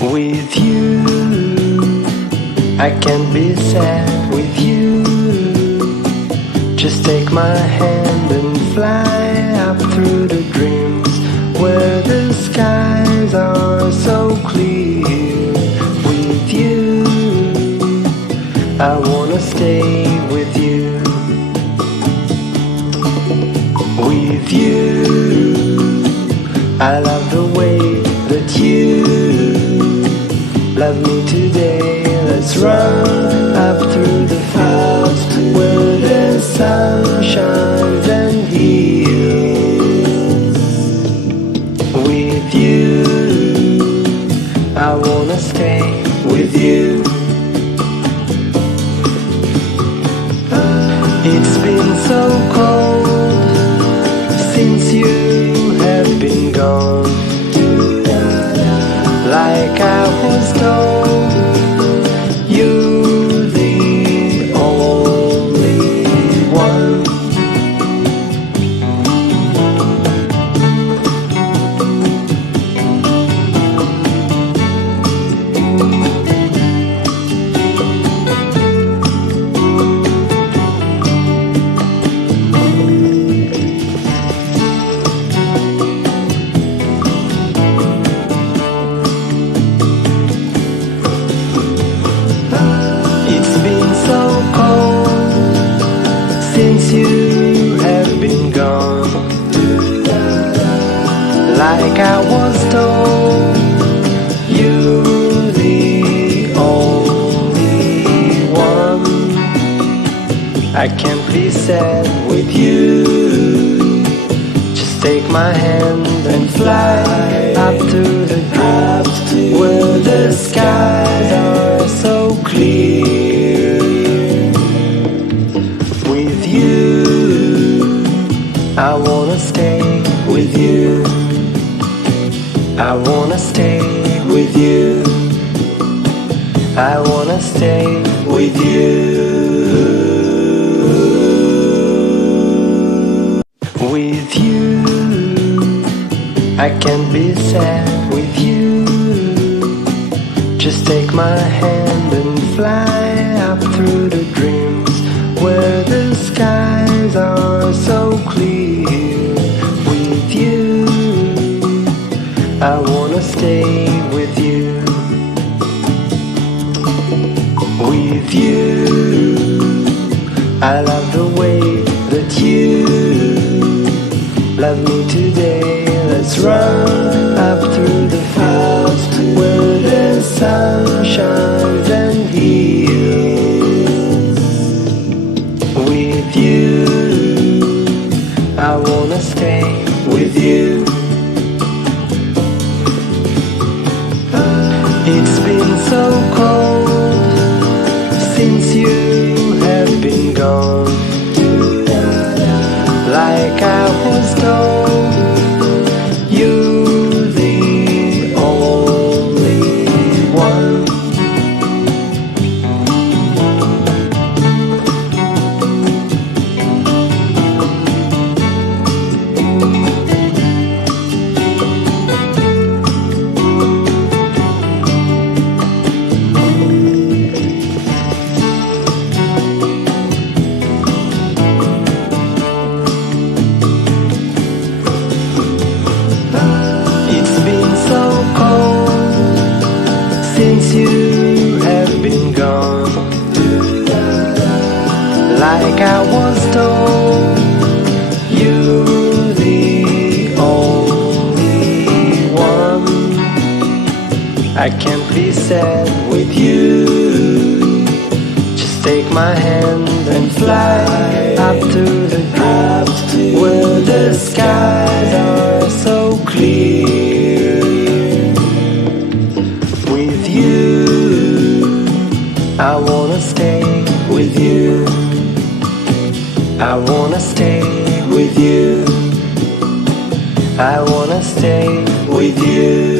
With you, I can't be sad with you. Just take my hand and fly up through the dreams where the skies are so clear. With you, I wanna stay with you. With you, I love the way that you love me today. Let's run up through the fields where the sun shines and heals. With you, I wanna stay with you. It's been so cold since you have been gone. Like I was told, you're the only one. Since you have been gone, like I was told, you're the only one. I can't be sad with you. Just take my hand and fly up to the dreams where the skies are so clear. With you, I wanna stay with you. I wanna stay with you. I wanna stay with you. With you, I can't be sad with you. Just take my hand and fly up through the dreams where the skies are so clear. With you, I wanna stay with you. With you, I love the way that you love me today. Let's run up through the fields where the sun shines and heals. With you, I wanna stay with you. It's been so cold since you have been gone. Like I was told, you're the only one. Since you have been gone, like I was told, you're the only one. I can't be sad with you. Just take my hand and fly up to the dreams where the skies are so clear. With you, I wanna stay with you. I wanna stay with you. I wanna stay with you.